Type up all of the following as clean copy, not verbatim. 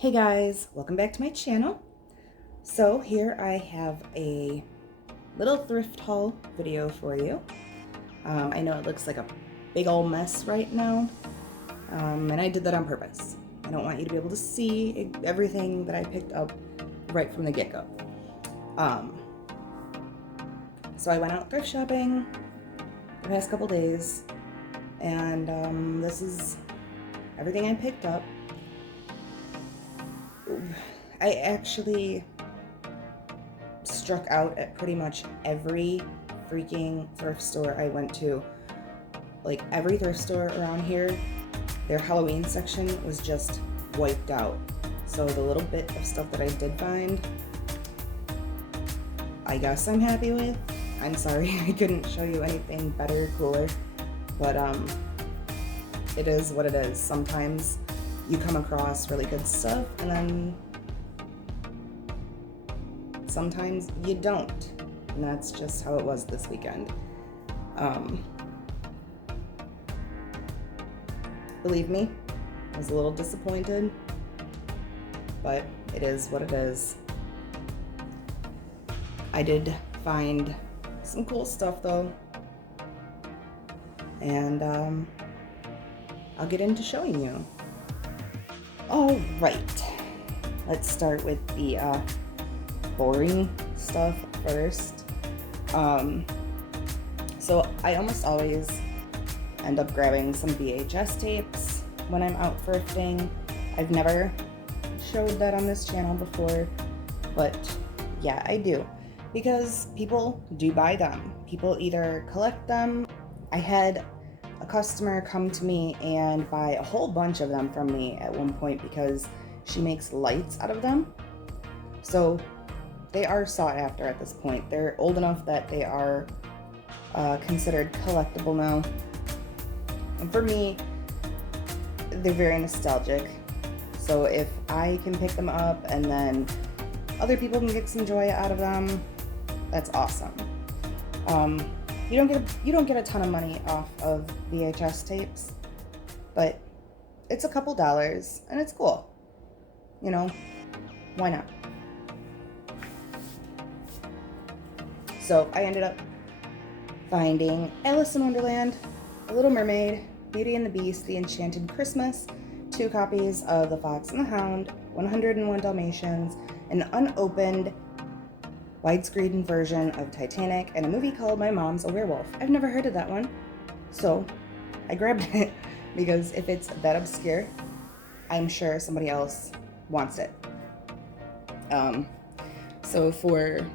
Hey guys, welcome back to my channel. So here I have a little thrift haul video for you. I know it looks like a big old mess right now, and I did that on purpose. I don't want you to be able to see everything that I picked up right from the get-go. So I went out thrift shopping the past couple days, and this is everything I picked up. I actually struck out at pretty much every freaking thrift store I went to. Like every thrift store around here, their Halloween section was just wiped out. So the little bit of stuff that I did find, I guess I'm happy with. I'm sorry I couldn't show you anything better, cooler, but it is what it is. Sometimes you come across really good stuff, and then sometimes you don't, and that's just how it was this weekend. Believe me, I was a little disappointed, but it is what it is. I did find some cool stuff though, and I'll get into showing you. All right, let's start with the boring stuff first. So I almost always end up grabbing some VHS tapes when I'm out thrifting. I've never showed that on this channel before, but yeah, I do, because people do buy them. People either collect them. I had a customer come to me and buy a whole bunch of them from me at one point because she makes lights out of them. So they are sought after at this point. They're old enough that they are considered collectible now. And for me, they're very nostalgic. So if I can pick them up and then other people can get some joy out of them, that's awesome. You don't get a ton of money off of VHS tapes, but it's a couple dollars and it's cool. You know, why not? So I ended up finding Alice in Wonderland, The Little Mermaid, Beauty and the Beast, The Enchanted Christmas, 2 copies of The Fox and the Hound, 101 Dalmatians, an unopened widescreen version of Titanic, and a movie called My Mom's a Werewolf. I've never heard of that one, so I grabbed it because if it's that obscure, I'm sure somebody else wants it. So for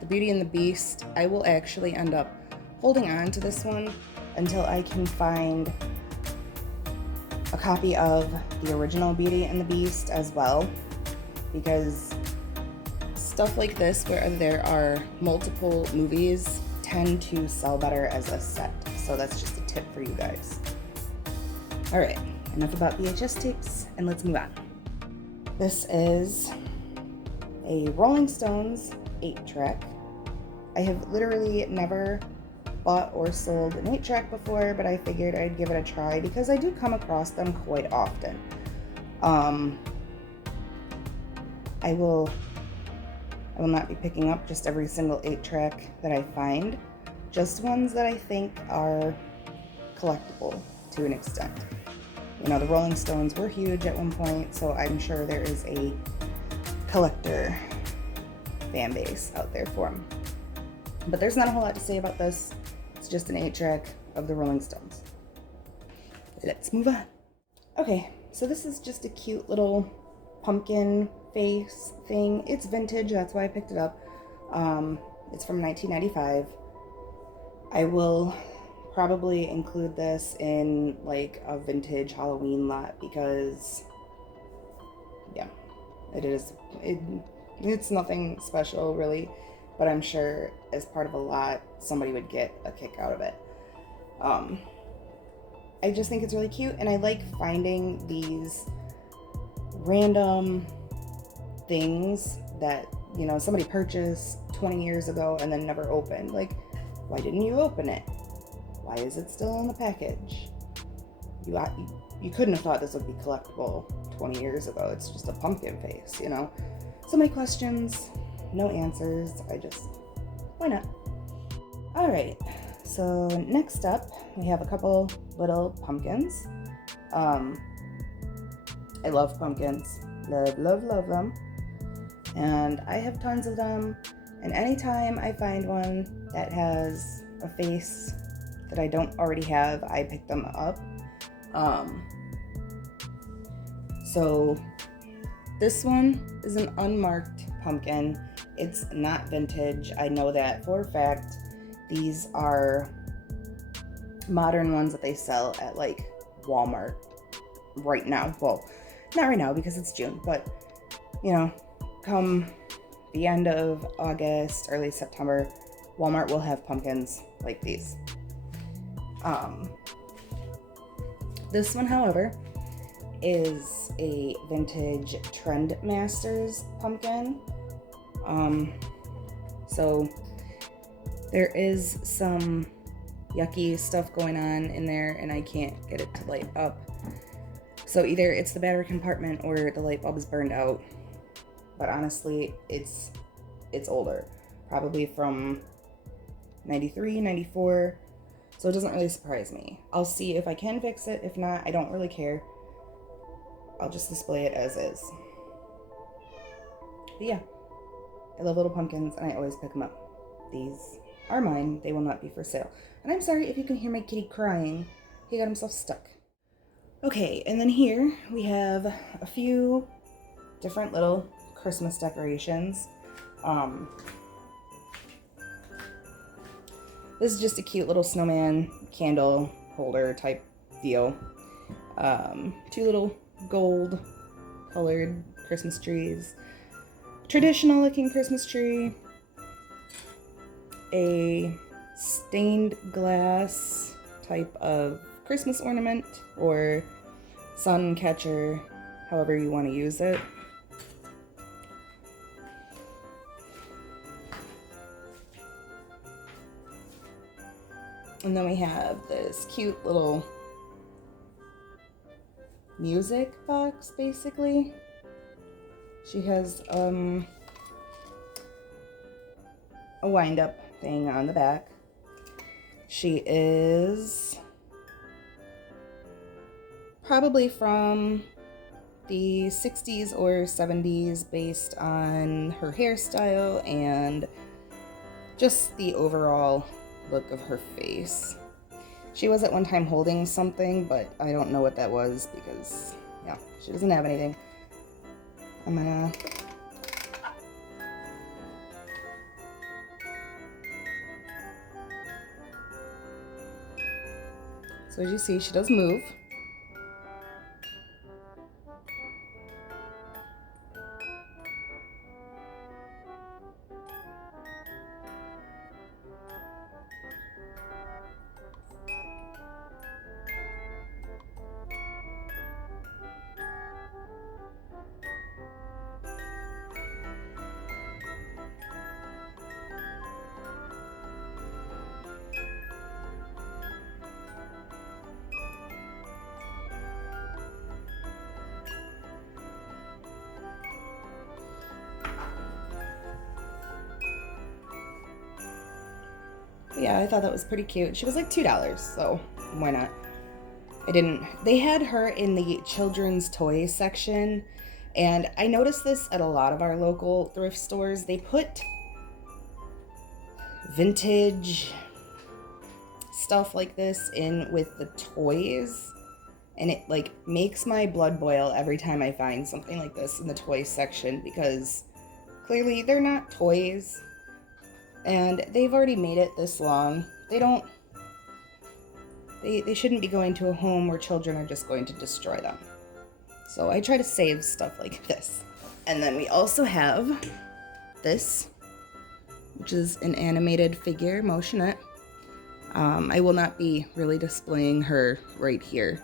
the Beauty and the Beast, I will actually end up holding on to this one until I can find a copy of the original Beauty and the Beast as well, because stuff like this where there are multiple movies tend to sell better as a set. So that's just a tip for you guys. All right, enough about VHS tapes, and let's move on. This is a Rolling Stones 8-track. I have literally never bought or sold an 8-track before, but I figured I'd give it a try because I do come across them quite often. I will not be picking up just every single 8-track that I find, just ones that I think are collectible to an extent. You know, the Rolling Stones were huge at one point, so I'm sure there is a collector fan base out there for them. But there's not a whole lot to say about this. It's just an 8-track of the Rolling Stones. Let's move on. Okay, so this is just a cute little pumpkin face thing. It's vintage, that's why I picked it up. It's from 1995. I will probably include this in like a vintage Halloween lot because, yeah, it's nothing special really, but I'm sure as part of a lot, somebody would get a kick out of it. I just think it's really cute, and I like finding these random things that, you know, somebody purchased 20 years ago and then never opened. Like, why didn't you open it? Why is it still in the package? you couldn't have thought this would be collectible 20 years ago. It's just a pumpkin face, you know? So my questions, no answers. Why not? All right, so next up, we have a couple little pumpkins. I love pumpkins. Love, love, love them. And I have tons of them. And anytime I find one that has a face that I don't already have, I pick them up. So this one is an unmarked pumpkin. It's not vintage. I know that for a fact. These are modern ones that they sell at like Walmart right now. Well, not right now because it's June, but you know, come the end of August, early September, Walmart will have pumpkins like these. This one, however, is a vintage Trendmasters pumpkin. So there is some yucky stuff going on in there and I can't get it to light up. So either it's the battery compartment or the light bulb is burned out. But honestly, it's older, probably from 93, 94. So it doesn't really surprise me. I'll see if I can fix it. If not, I don't really care. I'll just display it as is. But yeah, I love little pumpkins and I always pick them up. These are mine. They will not be for sale. And I'm sorry if you can hear my kitty crying. He got himself stuck. Okay, and then here we have a few different little Christmas decorations. This is just a cute little snowman candle holder type deal. Two little gold colored Christmas trees. Traditional looking Christmas tree. A stained glass type of Christmas ornament or sun catcher, however you want to use it. And then we have this cute little music box, basically. She has a wind-up thing on the back. She is probably from the 60s or 70s based on her hairstyle and just the overall look of her face. She was at one time holding something, but I don't know what that was because, yeah, she doesn't have anything. I'm gonna... So as you see, she does move. Yeah, I thought that was pretty cute. She was like $2, so why not? They had her in the children's toy section, and I noticed this at a lot of our local thrift stores. They put vintage stuff like this in with the toys, and it like makes my blood boil every time I find something like this in the toy section because clearly they're not toys. And they've already made it this long. They shouldn't be going to a home where children are just going to destroy them. So I try to save stuff like this. And then we also have this, which is an animated figure, motionette. I will not be really displaying her right here.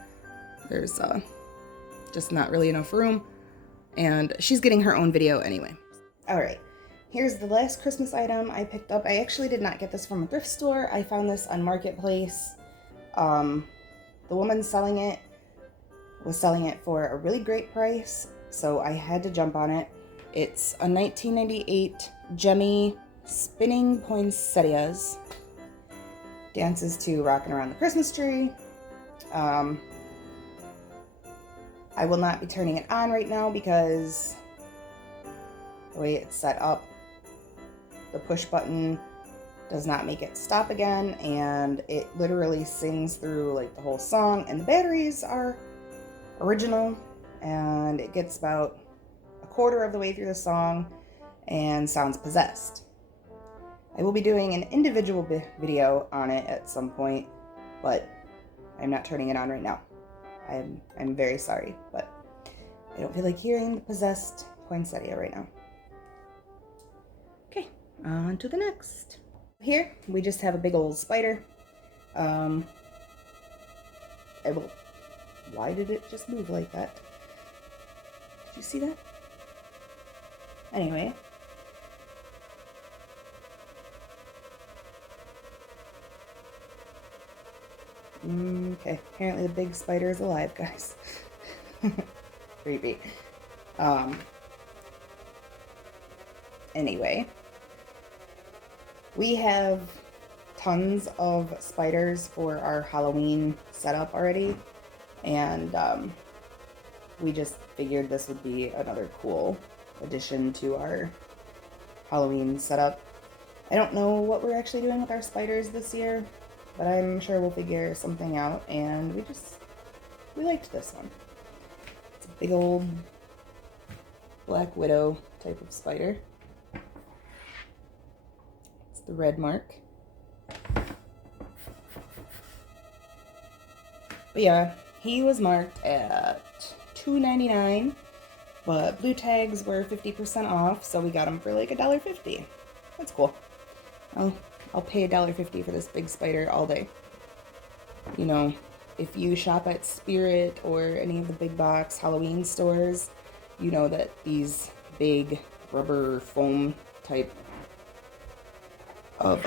There's just not really enough room. And she's getting her own video anyway. All right. Here's the last Christmas item I picked up. I actually did not get this from a thrift store. I found this on Marketplace. The woman selling it was selling it for a really great price, so I had to jump on it. It's a 1998 Gemmy spinning poinsettias. Dances to Rockin' Around the Christmas Tree. I will not be turning it on right now because the way it's set up, the push button does not make it stop again, and it literally sings through like the whole song, and the batteries are original, and it gets about a quarter of the way through the song and sounds possessed. I will be doing an individual video on it at some point, but I'm not turning it on right now. I'm very sorry, but I don't feel like hearing the possessed poinsettia right now. Okay, on to the next. Here, we just have a big old spider. Why did it just move like that? Did you see that? Anyway. Okay, apparently the big spider is alive, guys. Creepy. Anyway. We have tons of spiders for our Halloween setup already, and we just figured this would be another cool addition to our Halloween setup. I don't know what we're actually doing with our spiders this year, but I'm sure we'll figure something out, and we liked this one. It's a big old black widow type of spider. It's the red mark. But yeah, he was marked at $2.99, but blue tags were 50% off, so we got him for like $1.50. That's cool. I'll pay $1.50 for this big spider all day. You know, if you shop at Spirit or any of the big box Halloween stores, you know that these big rubber foam type of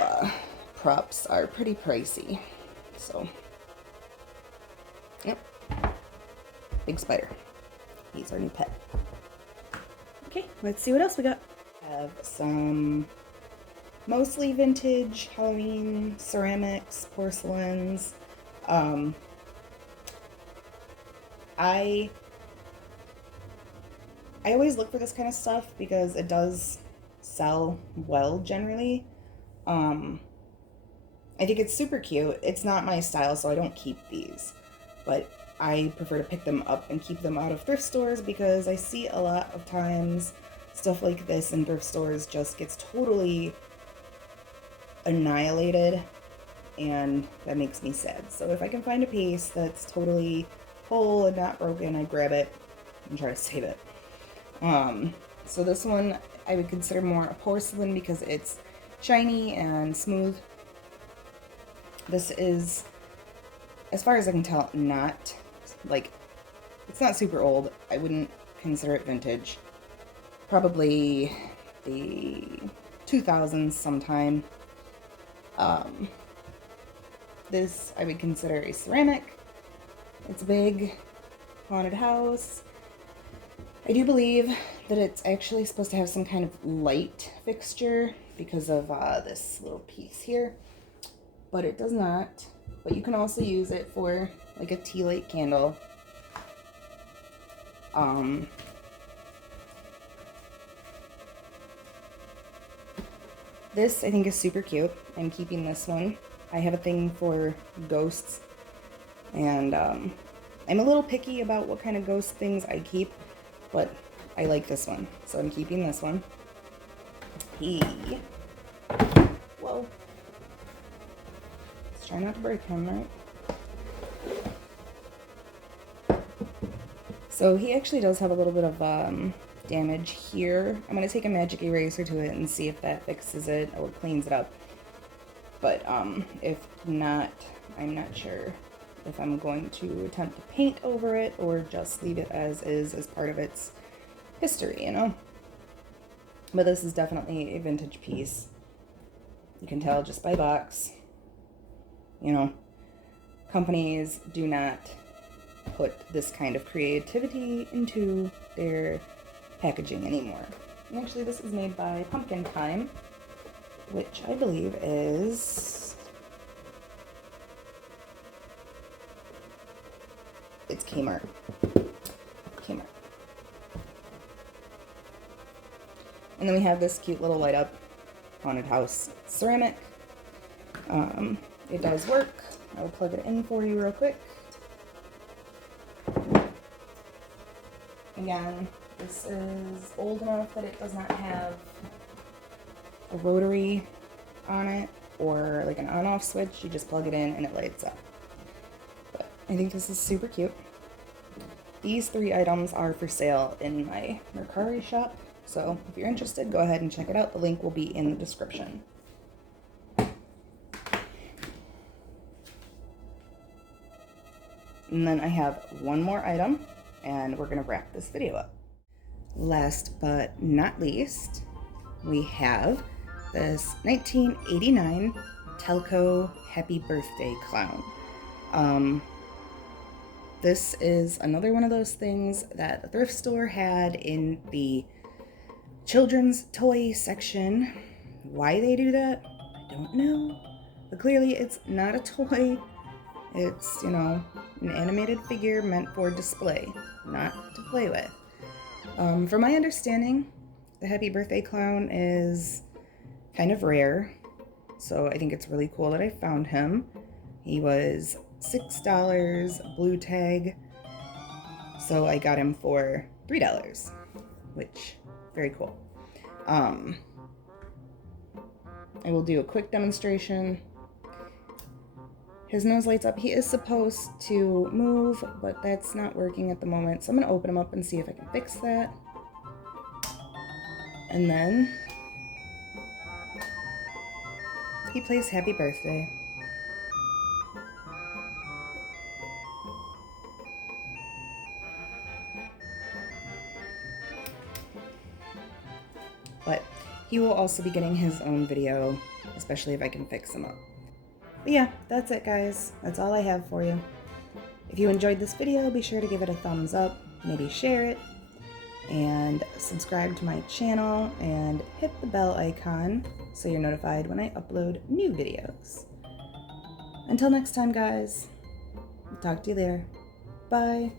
props are pretty pricey. So, yep. Big spider. He's our new pet. Okay, let's see what else we got. Have some mostly vintage Halloween ceramics, porcelains. I always look for this kind of stuff because it does sell well generally. I think it's super cute. It's not my style, so I don't keep these, but I prefer to pick them up and keep them out of thrift stores because I see a lot of times stuff like this in thrift stores just gets totally annihilated, and that makes me sad. So if I can find a piece that's totally whole and not broken, I grab it and try to save it. So this one I would consider more a porcelain because it's shiny and smooth. This is, as far as I can tell, not like, it's not super old. I wouldn't consider it vintage. Probably the 2000s sometime. This I would consider a ceramic. It's a big haunted house. I do believe that it's actually supposed to have some kind of light fixture because of this little piece here, but it does not. But you can also use it for like a tea light candle. This I think is super cute. I'm keeping this one. I have a thing for ghosts, and I'm a little picky about what kind of ghost things I keep, but I like this one, so I'm keeping this one. Whoa. Let's try not to break him, right? So he actually does have a little bit of damage here. I'm going to take a magic eraser to it and see if that fixes it or cleans it up. But if not, I'm not sure if I'm going to attempt to paint over it or just leave it as is as part of its history, you know? But this is definitely a vintage piece. You can tell just by box. You know, companies do not put this kind of creativity into their packaging anymore. And actually, this is made by Pumpkin Time, which I believe is... it's Kmart. Kmart. And then we have this cute little light up haunted house ceramic. It does work. I'll plug it in for you real quick. Again, this is old enough that it does not have a rotary on it or like an on-off switch. You just plug it in and it lights up. But I think this is super cute. These 3 items are for sale in my Mercari shop. So if you're interested, go ahead and check it out. The link will be in the description. And then I have one more item, and we're going to wrap this video up. Last but not least, we have this 1989 Telco Happy Birthday Clown. This is another one of those things that the thrift store had in the children's toy section. Why they do that, I don't know. But clearly it's not a toy. It's, you know, an animated figure meant for display, not to play with. From my understanding, the Happy Birthday Clown is kind of rare, so I think it's really cool that I found him. He was $6 blue tag, so I got him for $3, which, very cool. I will do a quick demonstration. His nose lights up. He is supposed to move, but that's not working at the moment. So I'm going to open him up and see if I can fix that. And then he plays Happy Birthday. But he will also be getting his own video, especially if I can fix him up. But yeah, that's it guys. That's all I have for you. If you enjoyed this video, be sure to give it a thumbs up, maybe share it, and subscribe to my channel and hit the bell icon so you're notified when I upload new videos. Until next time guys, I'll talk to you later. Bye.